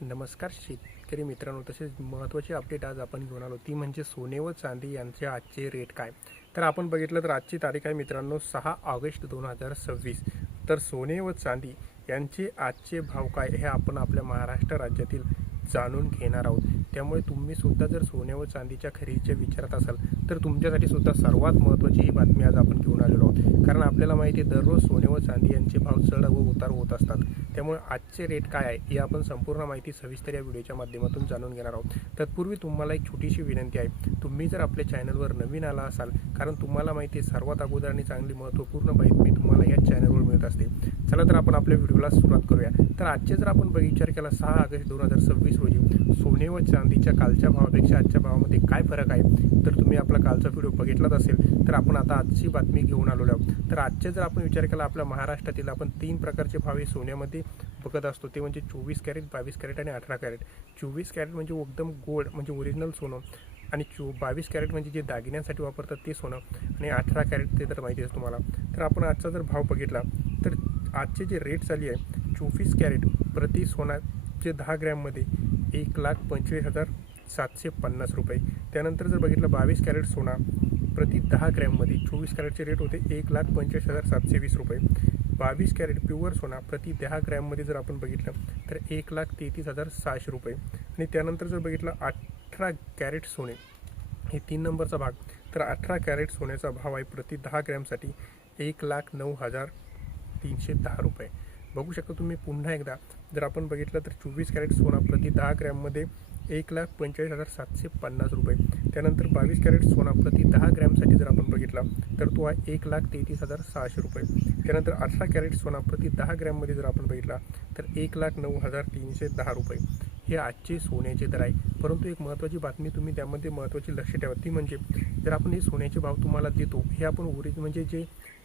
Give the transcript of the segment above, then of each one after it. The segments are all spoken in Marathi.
नमस्कार शेतकरी मित्रांनो, तसेच महत्त्वाची अपडेट आज आपण घेऊन आलो ती म्हणजे सोने व चांदी यांचे आजचे रेट काय. तर आपण बघितलं तर आजची तारीख आहे मित्रांनो 6 ऑगस्ट 2026. तर सोने व चांदी यांचे आजचे भाव काय हे आपण आपल्या महाराष्ट्र राज्यातील जाणून घेणार आहोत. त्यामुळे तुम्ही सुद्धा जर सोने व चांदीच्या खरेदीच्या विचारात असाल तर तुमच्यासाठी सुद्धा सर्वात महत्त्वाची ही बातमी आज आपण घेऊन आलेलो आहोत. कारण आपल्याला माहिती आहे दररोज सोने व चांदी यांचे भाव चढ व उतार होत असतात. त्यामुळे आजचे रेट काय आहे ही आपण संपूर्ण माहिती सविस्तर या व्हिडिओच्या माध्यमातून जाणून घेणार आहोत. तत्पूर्वी तुम्हाला एक छोटीशी विनंती आहे, तुम्ही जर आपल्या चॅनलवर नवीन आला असाल, कारण तुम्हाला माहिती आहे सर्वात अगोदर आणि चांगली महत्त्वपूर्ण माहिती तुम्हाला या चॅनलवर मिळत असते. चला तर आपण आपल्या व्हिडिओला सुरुवात करूया. तर आजचे जर आपण विचार केला 6 ऑगस्ट 2026 रोजी सोने व चांदीच्या कालच्या भावापेक्षा आजच्या भावामध्ये काय फरक आहे, तर तुम्ही आपला कालचा व्हिडिओ बघितलाच असेल. तर आपण आता आजची बातमी घेऊन आलेलो आहोत. तर आजचे जर आपण विचार केला आपल्या महाराष्ट्रातील आपण 3 प्रकारचे भाव हे सोन्यामध्ये बघत असतो. ते म्हणजे 24 कॅरेट, 22 कॅरेट आणि 18 कॅरेट. 24 कॅरेट म्हणजे एकदम गोल्ड म्हणजे ओरिजिनल सोनं, आणि 22 कॅरेट म्हणजे जे दागिन्यांसाठी वापरतात ते सोनं, आणि 18 कॅरेट ते तर माहिती आहे तुम्हाला. तर आपण आजचा जर भाव बघितला तर आजचे जे रेट चालू आहे 24 कॅरेट प्रति सोनाचे 10 ग्रॅममध्ये 1,25,750 रुपये. त्यानंतर जर बघितलं 22 कॅरेट सोना प्रति 10 ग्रॅममध्ये 24 कॅरेटचे रेट होते 1,25,720 रुपये. 22 कॅरेट प्युअर सोना प्रति 10 ग्रॅममध्ये जर आपण बघितलं तर 1,33,600 रुपये. आणि त्यानंतर जर बघितलं 18 कॅरेट सोने हे 3 नंबरचा भाग, तर 18 कॅरेट सोन्याचा भाव आहे प्रति 10 ग्रॅमसाठी 1,09,310 रुपये. बघू शकता तुम्ही पुन्हा एकदा जर आपण बघितलं तर 24 कॅरेट सोना प्रति 10 ग्रॅममध्ये 1,25,750 रुपये. त्यानंतर 22 कॅरेट सोना प्रति 10 ग्रॅमसाठी जर आपण बघितला तर तो आहे 1,33,600 रुपये. त्यानंतर 18 कॅरेट सोना प्रति 10 ग्रॅममध्ये जर आपण बघितला तर 1,09,310 रुपये. हे आजचे सोन्याचे दर आहे. परंतु एक महत्त्वाची बातमी तुम्ही त्यामध्ये महत्त्वाची लक्ष ठेवा, ती म्हणजे जर आपण हे सोन्याचे भाव तुम्हाला देतो हे आपण म्हणजे जे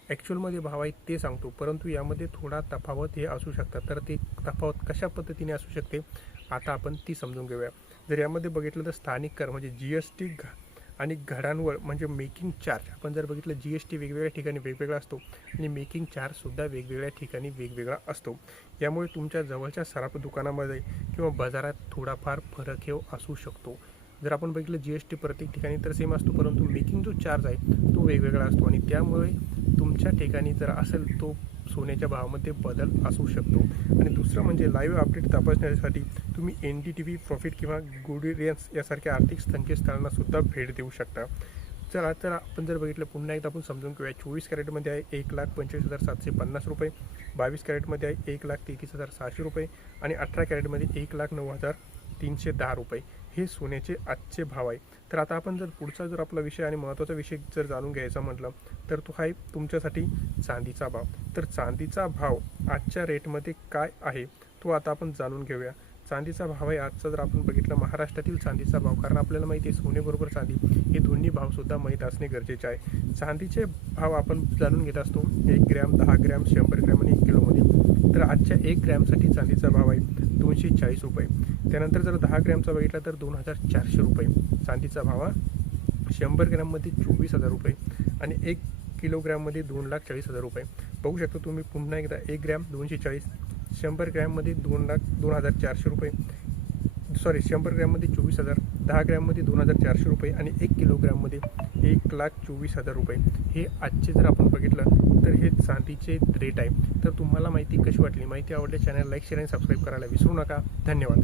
ॲक्च्युअलमध्ये भाव आहेत ते सांगतो, परंतु यामध्ये थोडा तफावत हे असू शकतात. तर ते तफावत कशा पद्धतीने असू शकते आता आपण ती समजून घेऊया. जर यामध्ये बघितलं तर स्थानिक कर म्हणजे GST आणि घडांवर म्हणजे मेकिंग चार्ज आपण जर बघितलं GST वेगवेगळ्या ठिकाणी वेगवेगळा असतो आणि मेकिंग चार्जसुद्धा वेगवेगळ्या ठिकाणी वेगवेगळा असतो. यामुळे तुमच्या जवळच्या सराफ दुकानामध्ये किंवा बाजारात थोडाफार फरक हे असू शकतो. जर आपण बघितलं GST प्रत्येक ठिकाणी तर सेम असतो, परंतु मेकिंग जो चार्ज आहे तो वेगवेगळा असतो, आणि त्यामुळे तुमच्या ठिकाणी जर असेल तो सोन्याच्या भावामध्ये बदल असू शकतो. आणि दुसरं म्हणजे लाईव्ह अपडेट तपासण्यासाठी तुम्ही NDTV, प्रॉफिट किंवा गुडरेन्स यासारख्या आर्थिक संकेतस्थळांना सुद्धा भेट देऊ शकता. तर आपण जर बघितलं पुन्हा एकदा आपण समजून घेऊया. 24 कॅरेटमध्ये आहे 1,25,750 रुपये, 22 कॅरेटमध्ये आहे 1,33,600 रुपये, आणि 18 कॅरेटमध्ये 1,09,310 रुपये. हे सोन्याचे आजचे भाव आहे. तर आता आपण जर पुढचा जर आपला विषय आणि महत्त्वाचा विषय जर जाणून घ्यायचा म्हटलं तर तो आहे तुमच्यासाठी चांदीचा भाव. तर चांदीचा भाव आजच्या रेटमध्ये काय आहे तो आता आपण जाणून घेऊया. चांदीचा भाव आहे आजचा जर आपण बघितलं महाराष्ट्रातील चांदीचा भाव, कारण आपल्याला माहिती आहे सोनेबरोबर चांदी हे दोन्ही भावसुद्धा माहीत असणे गरजेचे आहे. चांदीचे भाव आपण जाणून घेत असतो 1 ग्रॅम, 10 ग्रॅम, 100 ग्रॅम आणि 1 किलोमध्ये. तर आजच्या 1 ग्रॅमसाठी चांदीचा भाव आहे 240 रुपये. त्यानंतर जर 10 ग्रॅमचा बघितला तर 2,400 रुपये चांदीचा भाव. 100 ग्रॅममध्ये 24,000 रुपये आणि 1 किलोग्रॅममध्ये 2,40,000 रुपये. बघू शकता तुम्ही पुन्हा एकदा 1 ग्रॅम 240, 100 ग्रॅममध्ये 2,400 रुपये, 100 ग्रॅममध्ये 24,000, 10 ग्रॅममध्ये 2,400 रुपये आणि 1 किलोग्रॅममध्ये 1,24,000 रुपये. हे आजचे जर आपण बघितलं तर हे चांदीचे रेट आहे. तर तुम्हाला माहिती कशी वाटली? माहिती आवडली चॅनल लाईक, शेअर आणि सबस्क्राईब करायला विसरू नका. धन्यवाद.